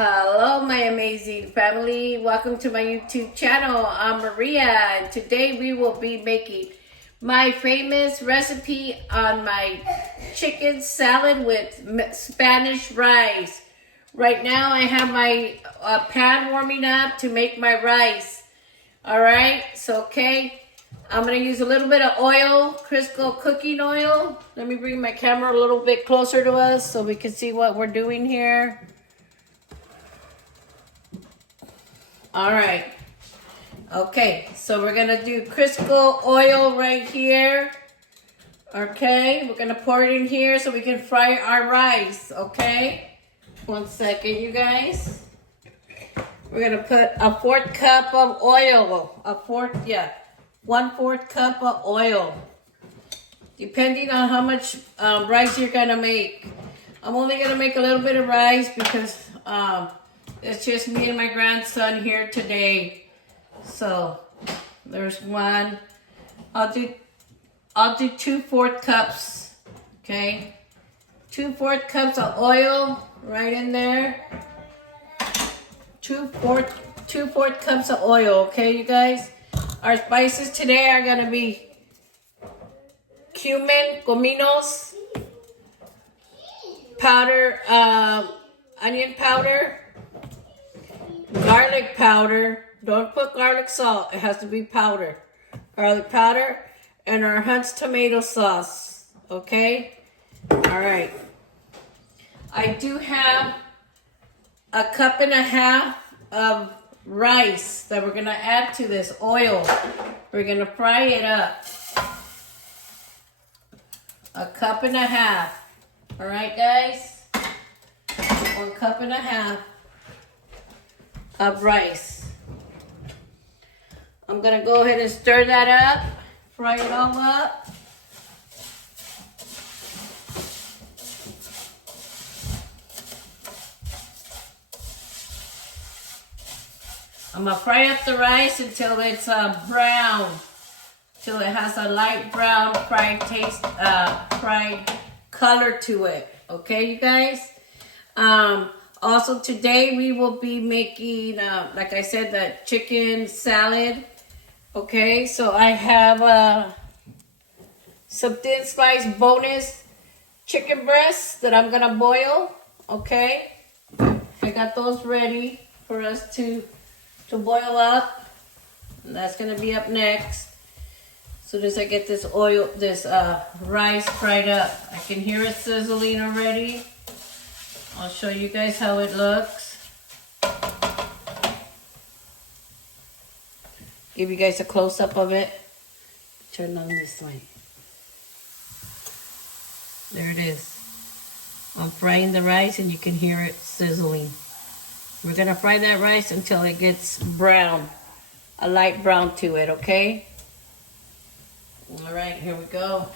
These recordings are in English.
Hello, my amazing family. Welcome to my YouTube channel. I'm Maria, and today we will be making my famous recipe on my chicken salad with Spanish rice. Right now, I have my pan warming up to make my rice. All right, so okay. I'm gonna use a little bit of oil, Crisco cooking oil. Let me bring my camera a little bit closer to us so we can see what we're doing here. All right. Okay, so we're gonna do Crisco oil right here. Okay, we're gonna pour it in here so we can fry our rice. Okay, 1 second, you guys. We're gonna put a 1/4 cup of oil. 1/4 cup of oil. Depending on how much rice you're gonna make. I'm only gonna make a little bit of rice because it's just me and my grandson here today. So there's one. I'll do 2/4 cups. Okay, 2/4 cups of oil right in there. 2/4 cups of oil. Okay, you guys. Our spices today are gonna be cumin, cominos, powder, onion powder, garlic powder. Don't put garlic salt. It has to be powder. Garlic powder and our Hunt's tomato sauce. Okay? All right. I do have 1.5 cups of rice that we're going to add to this oil. We're going to fry it up. 1.5 cups. All right, guys? 1.5 cups of rice. I'm gonna go ahead and stir that up, fry it all up. I'm gonna fry up the rice until it's brown, till it has a light brown fried color to it. Okay, you guys? Also today we will be making, like I said, the chicken salad. Okay, so I have some thin sliced boneless chicken breasts that I'm gonna boil. Okay, I got those ready for us to boil up, and that's gonna be up next. As soon as I get this rice fried up, I can hear it sizzling already. I'll show you guys how it looks. Give you guys a close-up of it. Turn on this way. There it is. I'm frying the rice and you can hear it sizzling. We're gonna fry that rice until it gets brown. A light brown to it, okay? All right, here we go.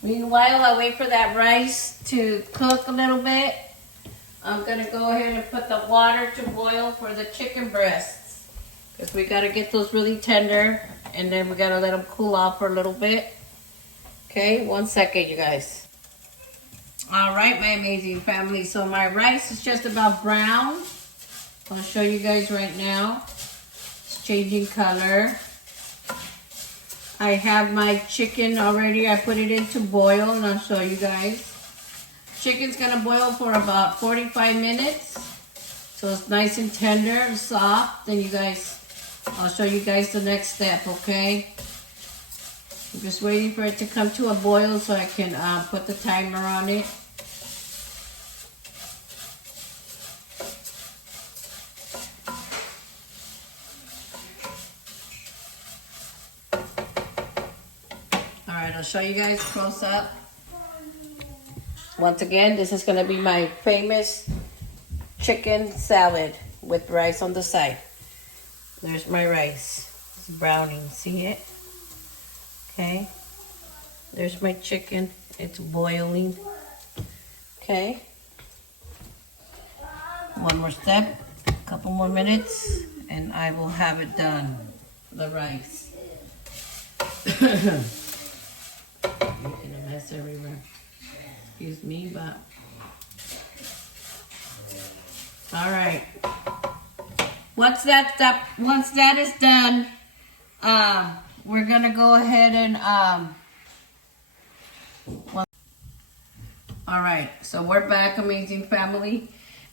Meanwhile, I wait for that rice to cook a little bit. I'm gonna go ahead and put the water to boil for the chicken breasts, because we gotta get those really tender, and then we gotta let them cool off for a little bit. Okay, 1 second, you guys. All right, my amazing family. So my rice is just about brown. I'll show you guys right now. It's changing color. I have my chicken already. I put it in to boil, and I'll show you guys. Chicken's gonna boil for about 45 minutes. So it's nice and tender and soft. Then I'll show you guys the next step, okay? I'm just waiting for it to come to a boil so I can put the timer on it. I'll show you guys close up. Once again, this is gonna be my famous chicken salad with rice on the side. There's my rice. It's browning, see it? Okay. There's my chicken. It's boiling. Okay. One more step, a couple more minutes, and I will have it done. The rice. Making a mess everywhere. Excuse me, but all right. Once that is done, we're gonna go ahead and all right. So we're back, amazing family.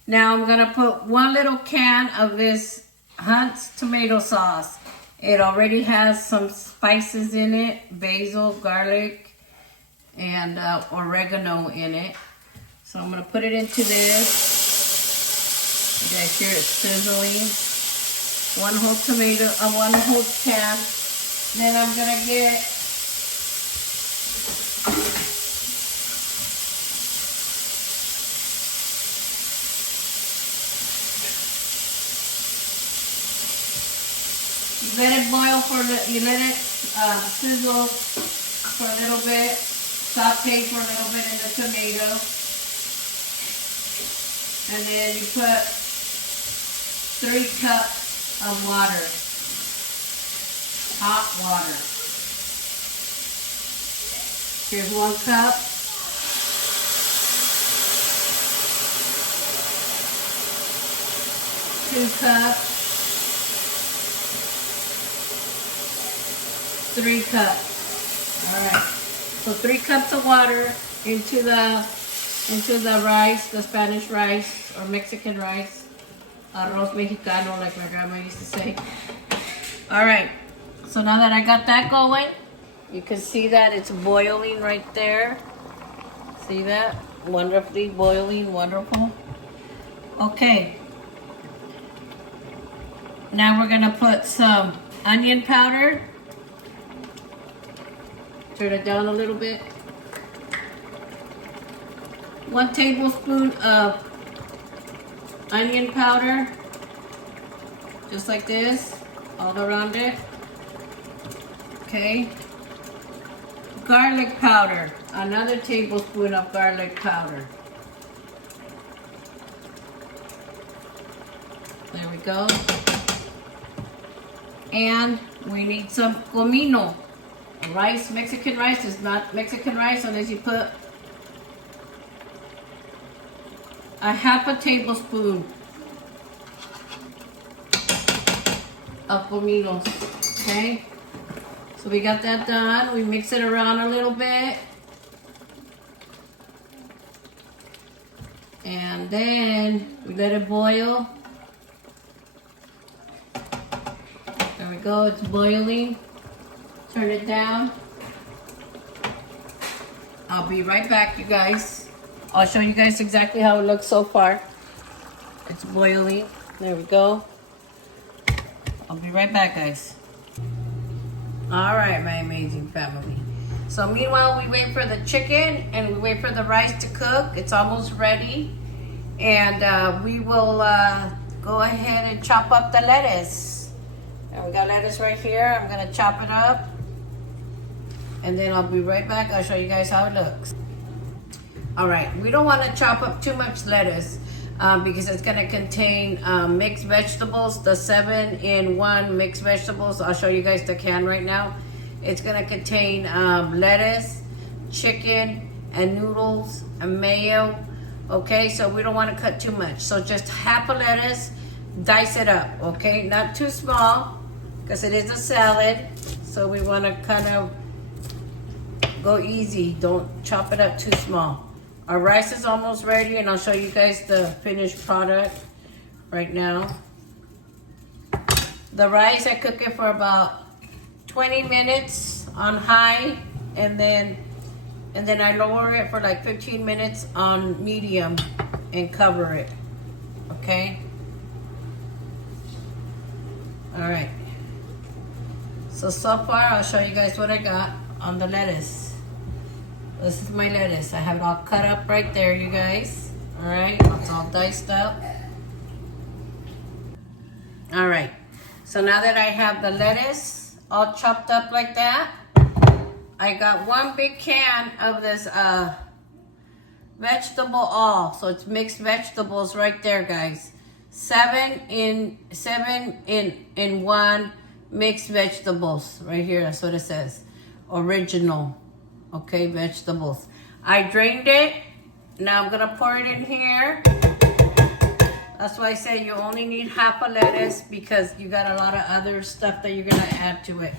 Now I'm gonna put 1 little can of this Hunt's tomato sauce. It already has some spices in it, basil, garlic, and oregano in it. So I'm gonna put it into this. You guys hear it sizzling. 1 whole tomato, 1 whole can. Then I'm gonna get let it boil you let it sizzle for a little bit, saute for a little bit in the tomato, and then you put 3 cups of water, hot water. Here's 1 cup. Two cups. 3 cups. All right. So 3 cups of water into the rice, the Spanish rice or Mexican rice, arroz mexicano, like my grandma used to say. All right. So now that I got that going, you can see that it's boiling right there. See that? Wonderfully boiling, wonderful. Okay. Now we're gonna put some onion powder. Turn it down a little bit. 1 tablespoon of onion powder, just like this, all around it. Okay. Garlic powder, another tablespoon of garlic powder. There we go. And we need some comino. Rice, Mexican rice is not Mexican rice unless you put a 1/2 tablespoon of comino. Okay, so we got that done. We mix it around a little bit, and then we let it boil. There we go, it's boiling. Turn it down. I'll be right back, you guys. I'll show you guys exactly how it looks so far. It's boiling. There we go. I'll be right back, guys. All right, my amazing family. So meanwhile, we wait for the chicken and we wait for the rice to cook. It's almost ready. And we will go ahead and chop up the lettuce. And we got lettuce right here. I'm gonna chop it up. And then I'll be right back. I'll show you guys how it looks. All right, we don't want to chop up too much lettuce because it's going to contain mixed vegetables, the 7-in-1 mixed vegetables. I'll show you guys the can right now. It's going to contain lettuce, chicken, and noodles, and mayo. Okay, so we don't want to cut too much. So just 1/2 a lettuce, dice it up, okay? Not too small because it is a salad. So we want to kind of go easy. Don't chop it up too small. Our rice is almost ready, and I'll show you guys the finished product right now. The rice, I cook it for about 20 minutes on high, and then I lower it for like 15 minutes on medium and cover it. Okay? All right. So far, I'll show you guys what I got on the lettuce. This is my lettuce. I have it all cut up right there, you guys. All right, it's all diced up. All right, So now that I have the lettuce all chopped up like that, I got one big can of this vegetable oil. So it's mixed vegetables right there, guys. 7 in 1 mixed vegetables right here. That's what it says. Original, okay, vegetables. I drained it. Now I'm gonna pour it in here. That's why I say you only need half a lettuce because you got a lot of other stuff that you're gonna add to it.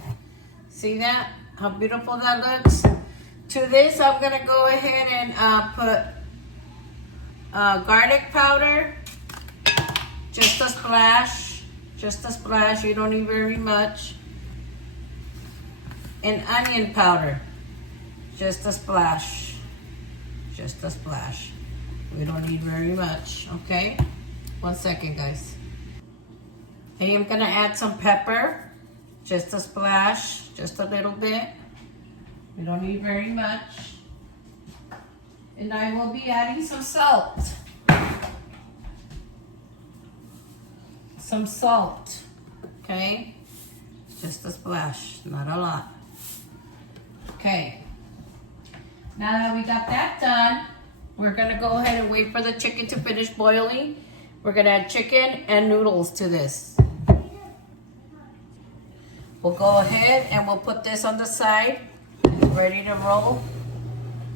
See that? How beautiful that looks? To this, I'm gonna go ahead and put garlic powder. Just a splash. Just a splash. You don't need very much. And onion powder. Just a splash. Just a splash. We don't need very much, okay? 1 second, guys. I am gonna add some pepper. Just a splash, just a little bit. We don't need very much. And I will be adding some salt. Some salt, okay? Just a splash, not a lot. Okay. Now that we got that done, we're gonna go ahead and wait for the chicken to finish boiling. We're gonna add chicken and noodles to this. We'll go ahead and we'll put this on the side, ready to roll.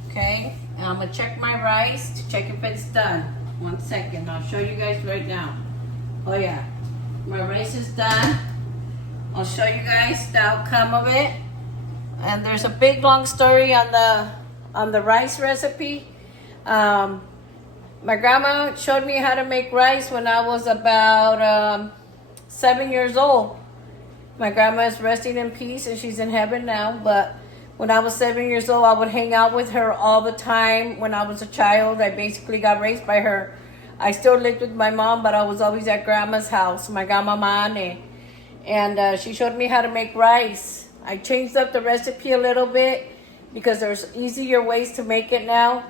Okay, and I'm gonna check my rice to check if it's done. 1 second, I'll show you guys right now. Oh yeah, my rice is done. I'll show you guys the outcome of it. And there's a big long story on the rice recipe. My grandma showed me how to make rice when I was about 7 years old. My grandma is resting in peace and she's in heaven now. But when I was 7 years old, I would hang out with her all the time. When I was a child, I basically got raised by her. I still lived with my mom, but I was always at grandma's house, my grandma Mane. And she showed me how to make rice. I changed up the recipe a little bit because there's easier ways to make it now.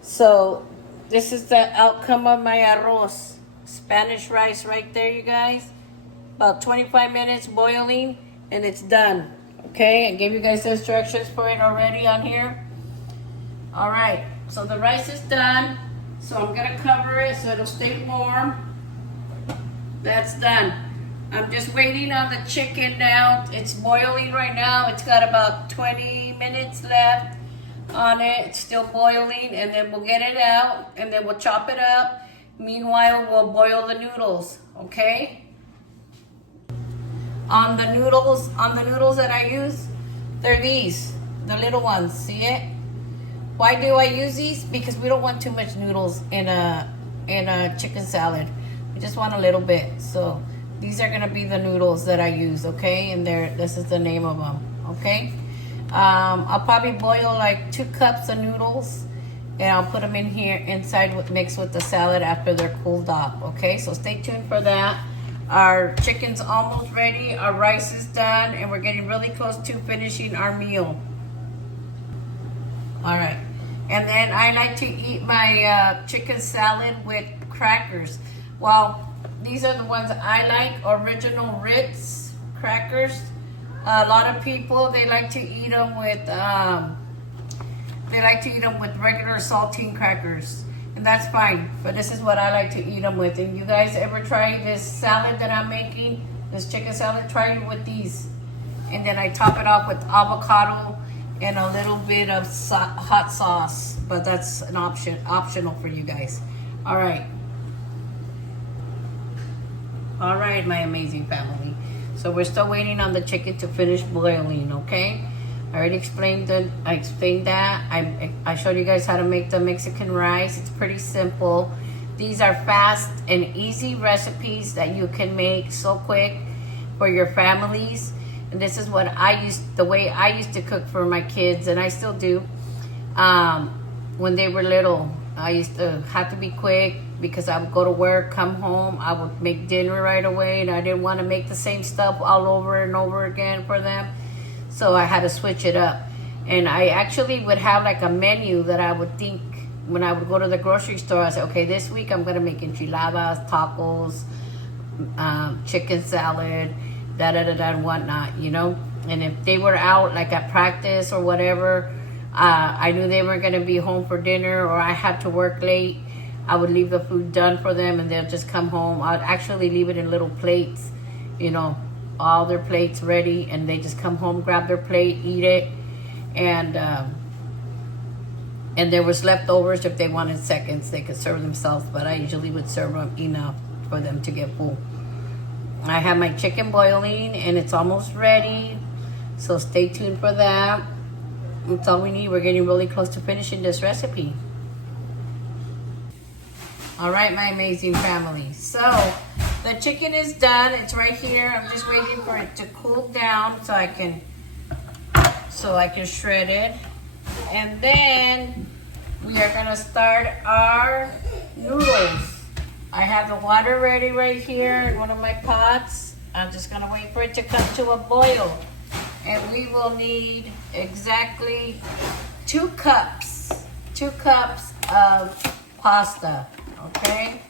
So this is the outcome of my arroz. Spanish rice right there, you guys. About 25 minutes boiling and it's done. Okay, I gave you guys the instructions for it already on here. All right, so the rice is done. So I'm gonna cover it so it'll stay warm. That's done. I'm just waiting on the chicken now. It's boiling right now. It's got about 20 minutes left on it. It's still boiling, and then we'll get it out and then we'll chop it up. Meanwhile, we'll boil the noodles, okay? On the noodles that I use, they're these, the little ones, see it? Why do I use these? Because we don't want too much noodles in a chicken salad. We just want a little bit. So these are gonna be the noodles that I use, okay? And this is the name of them, okay? I'll probably boil like 2 cups of noodles and I'll put them in here inside mixed with the salad after they're cooled off, okay? So stay tuned for that. Our chicken's almost ready, our rice is done, and we're getting really close to finishing our meal. All right, and then I like to eat my chicken salad with crackers. Well, these are the ones I like, original Ritz crackers. A lot of people, they like to eat them with regular saltine crackers. And that's fine, but this is what I like to eat them with. And you guys ever try this salad that I'm making, this chicken salad? Try it with these. And then I top it off with avocado and a little bit of hot sauce. But that's an optional for you guys. All right. All right, my amazing family. So we're still waiting on the chicken to finish boiling, okay? I already explained that. I showed you guys how to make the Mexican rice. It's pretty simple. These are fast and easy recipes that you can make so quick for your families. And this is what the way I used to cook for my kids, and I still do. When they were little, I used to have to be quick because I would go to work, come home, I would make dinner right away, and I didn't want to make the same stuff all over and over again for them. So I had to switch it up. And I actually would have like a menu that I would think when I would go to the grocery store. I said, okay, this week I'm going to make enchiladas, tacos, chicken salad. da-da-da-da and whatnot, you know? And if they were out, like at practice or whatever, I knew they were going to be home for dinner or I had to work late, I would leave the food done for them and they'll just come home. I'd actually leave it in little plates, you know, all their plates ready, and they just come home, grab their plate, eat it, and there was leftovers. If they wanted seconds, they could serve themselves, but I usually would serve them enough for them to get full. I have my chicken boiling and it's almost ready, so stay tuned for that. That's all we need. We're getting really close to finishing this recipe. All right, my amazing family. So the chicken is done. It's right here. I'm just waiting for it to cool down so I can shred it. And then we are gonna start our noodles. I have the water ready right here in one of my pots. I'm just gonna wait for it to come to a boil. And we will need exactly 2 cups of pasta, okay?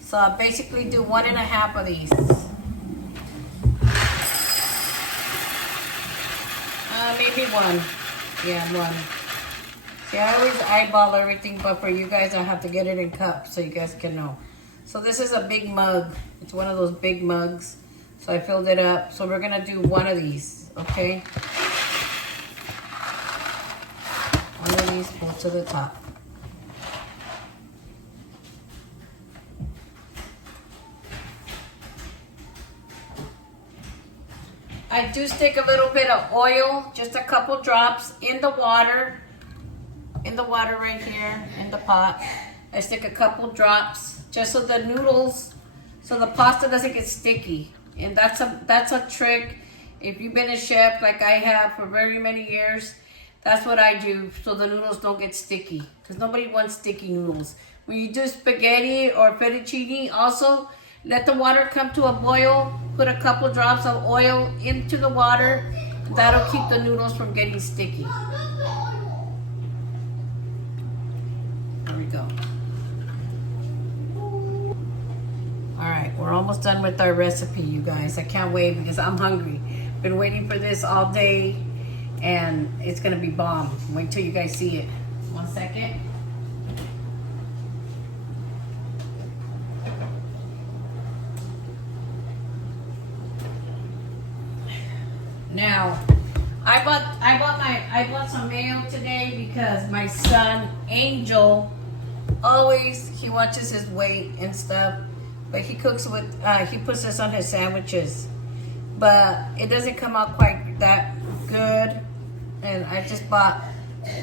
So I'll basically do 1.5 of these. Maybe 1. Yeah, 1. See, I always eyeball everything, but for you guys, I have to get it in cups so you guys can know. So this is a big mug. It's one of those big mugs. So I filled it up. So we're gonna do 1 of these, okay? 1 of these, pull to the top. I do stick a little bit of oil, just a couple drops in the water right here in the pot. I stick a couple drops just so the noodles, so the pasta doesn't get sticky. And that's a trick. If you've been a chef like I have for very many years, that's what I do so the noodles don't get sticky. Because nobody wants sticky noodles. When you do spaghetti or fettuccine, also let the water come to a boil. Put a couple drops of oil into the water. That'll keep the noodles from getting sticky. There we go. Alright, we're almost done with our recipe, you guys. I can't wait because I'm hungry. Been waiting for this all day and it's gonna be bomb. Wait till you guys see it. 1 second. Now, I bought some mayo today because my son Angel he watches his weight and stuff, but he cooks with he puts this on his sandwiches, but it doesn't come out quite that good. And I just bought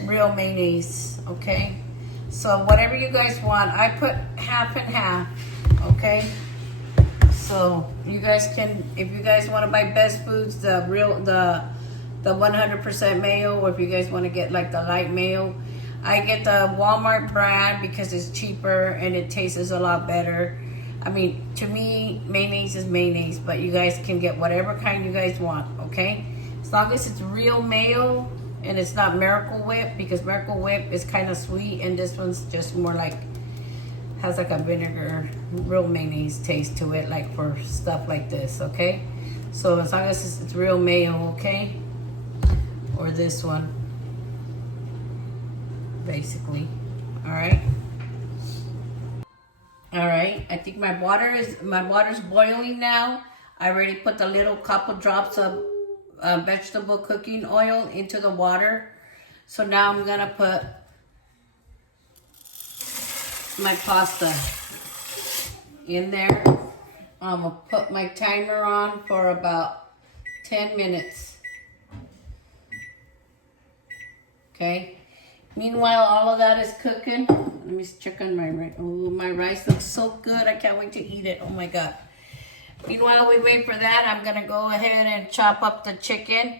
real mayonnaise, okay? So whatever you guys want, I put half and half, okay? So you guys can, if you guys want to buy Best Foods, the 100% mayo, or if you guys want to get like the light mayo, I get the Walmart brand because it's cheaper and it tastes a lot better. I mean, to me, mayonnaise is mayonnaise, but you guys can get whatever kind you guys want, okay? As long as it's real mayo and it's not Miracle Whip, because Miracle Whip is kind of sweet and this one's just more like, has like a vinegar, real mayonnaise taste to it, like for stuff like this, okay? So as long as it's real mayo, okay? Or this one, basically, all right? All right, I think my water's boiling now. I already put the little couple drops of vegetable cooking oil into the water. So now I'm gonna put my pasta in there. I'm gonna put my timer on for about 10 minutes. Okay. Meanwhile, all of that is cooking. Let me check on my rice. Oh, my rice looks so good. I can't wait to eat it. Oh my God. Meanwhile, we wait for that. I'm gonna go ahead and chop up the chicken.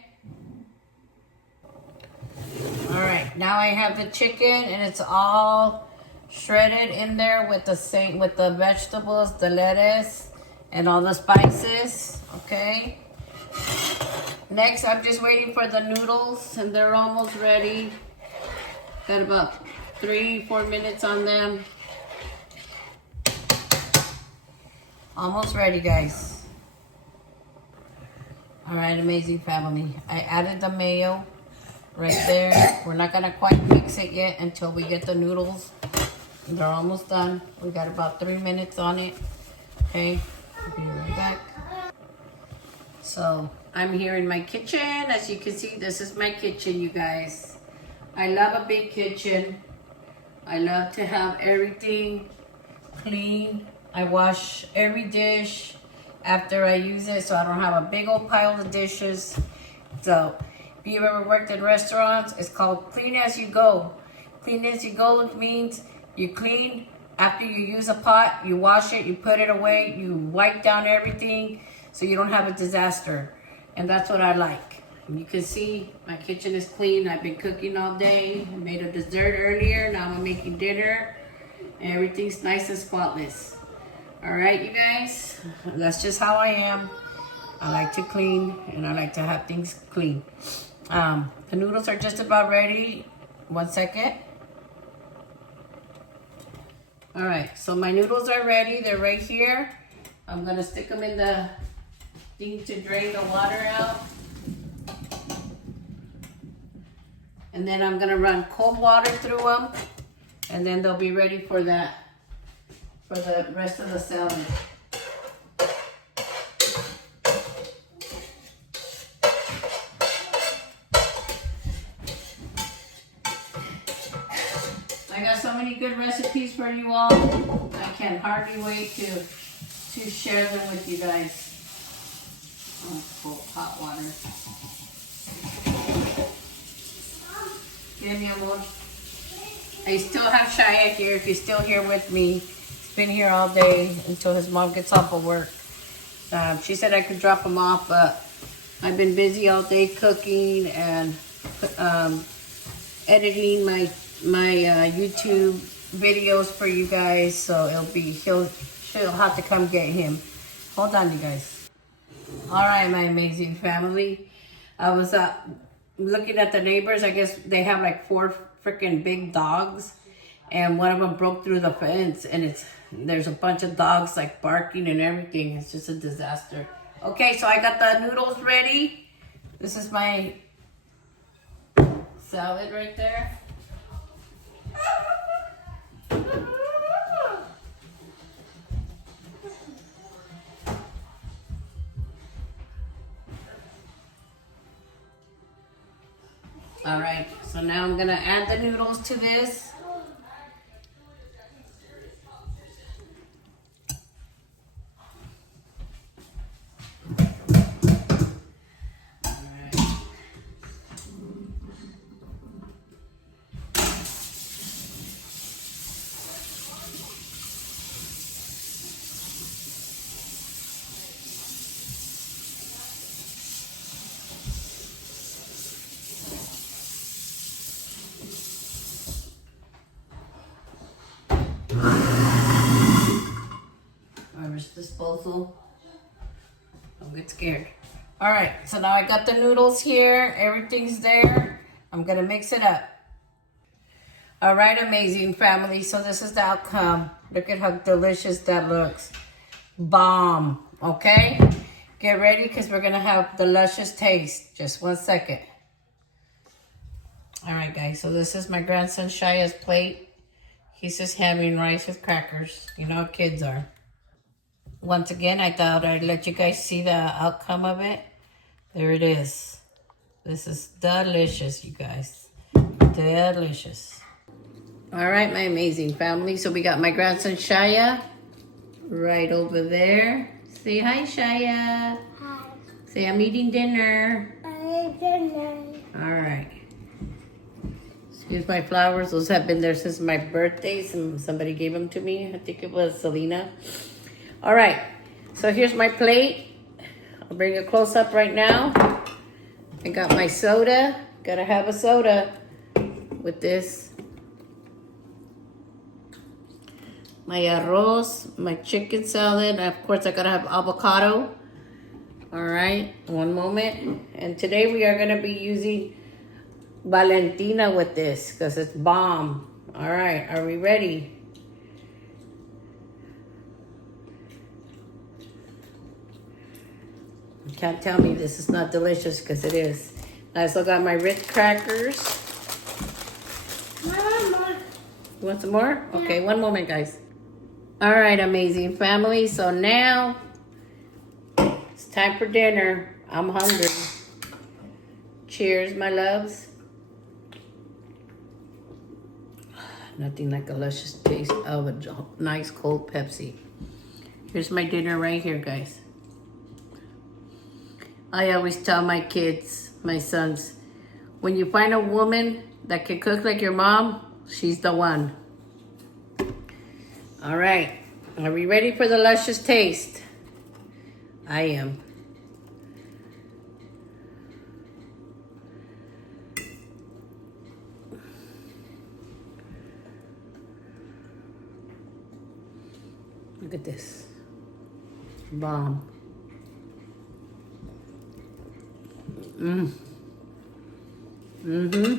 All right. Now I have the chicken and it's all shredded in there with the vegetables, the lettuce, and all the spices, okay? Next, I'm just waiting for the noodles, and they're almost ready. Got about 3-4 minutes on them. Almost ready, guys. All right, amazing family. I added the mayo right there. We're not gonna quite mix it yet until we get the noodles. They're almost done. We got about 3 minutes on it. Okay, I'll be right back. So I'm here in my kitchen. As you can see, this is my kitchen, you guys. I love a big kitchen. I love to have everything clean. I wash every dish after I use it, so I don't have a big old pile of dishes. So if you've ever worked in restaurants, it's called clean as you go. Clean as you go means you clean after you use a pot, you wash it, you put it away, you wipe down everything so you don't have a disaster. And that's what I like. You can see my kitchen is clean. I've been cooking all day. I made a dessert earlier. Now I'm making dinner. And everything's nice and spotless. All right, you guys, that's just how I am. I like to clean and I like to have things clean. The noodles are just about ready. 1 second. All right, so my noodles are ready. They're right here. I'm gonna stick them in the thing to drain the water out. And then I'm gonna run cold water through them. And then they'll be ready for that, for the rest of the salad. I got so many good recipes for you all. I can hardly wait to share them with you guys. Oh, cold hot water. Give me a more. I still have Shia here, if you're still here with me. He's been here all day until his mom gets off of work. She said I could drop him off, but I've been busy all day cooking and editing my YouTube videos for you guys. So she'll have to come get him. Hold on, you guys. All right, my amazing family. I was looking at the neighbors. I guess they have like 4 freaking big dogs, and one of them broke through the fence, and there's a bunch of dogs like barking and everything. It's just a disaster. Okay, so I got the noodles ready. This is my salad right there. All right, so now I'm gonna add the noodles to this. Garbage disposal. Don't get scared. All right, so now I got the noodles here. Everything's there. I'm gonna mix it up. All right, amazing family. So this is the outcome. Look at how delicious that looks. Bomb, okay? Get ready because we're gonna have the luscious taste. Just 1 second. All right, guys, so this is my grandson Shia's plate. He's just having rice with crackers. You know how kids are. Once again, I thought I'd let you guys see the outcome of it. There it is. This is delicious, you guys. Delicious. All right, my amazing family. So we got my grandson Shia right over there. Say hi, Shia. Hi. Say I'm eating dinner. I'm eating dinner. All right. Here's my flowers. Those have been there since my birthday. Somebody gave them to me. I think it was Selena. All right. So here's my plate. I'll bring a close up right now. I got my soda. Gotta have a soda with this. My arroz, my chicken salad. Of course, I gotta have avocado. All right. One moment. And today we are gonna be using Valentina with this because it's bomb. All right, are we ready? Can't tell me this is not delicious, because it is. I also got my Ritz crackers. You want some more? Yeah. Okay, one moment, guys. All right, amazing family. So now it's time for dinner. I'm hungry. Cheers, my loves. Nothing like a luscious taste of a nice cold Pepsi. Here's my dinner right here, guys. I always tell my kids, my sons, when you find a woman that can cook like your mom, she's the one. All right. Are we ready for the luscious taste? I am. Look at this. Bomb. Mm. Mm-hmm.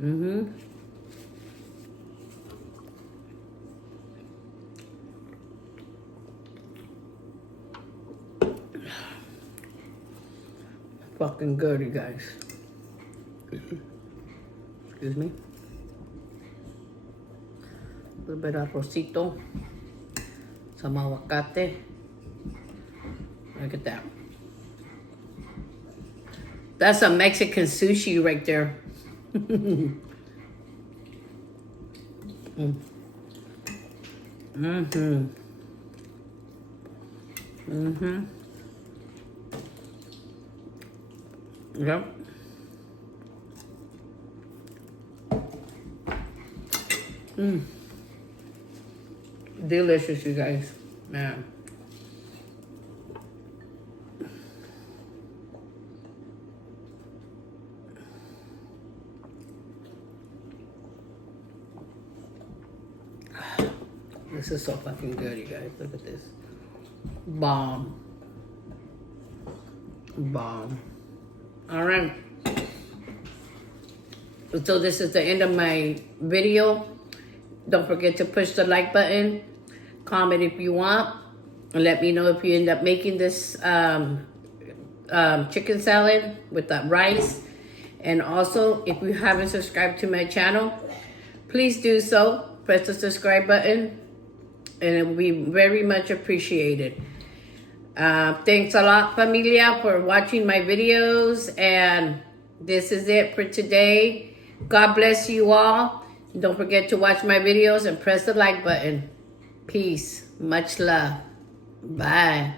Mm-hmm. Fucking good, you guys. Excuse me. A little bit of arrocito. Some aguacate. Look at that. That's a Mexican sushi right there. Mm. Mm-hmm. Mm-hmm. Yep. Mm. Delicious, you guys. Man. This is so fucking good, you guys. Look at this. Bomb. Bomb. All right. So this is the end of my video. Don't forget to push the like button. Comment if you want. And let me know if you end up making this chicken salad with that rice. And also, if you haven't subscribed to my channel, please do so. Press the subscribe button. And it will be very much appreciated. Thanks a lot, familia, for watching my videos. And this is it for today. God bless you all. Don't forget to watch my videos and press the like button. Peace. Much love. Bye.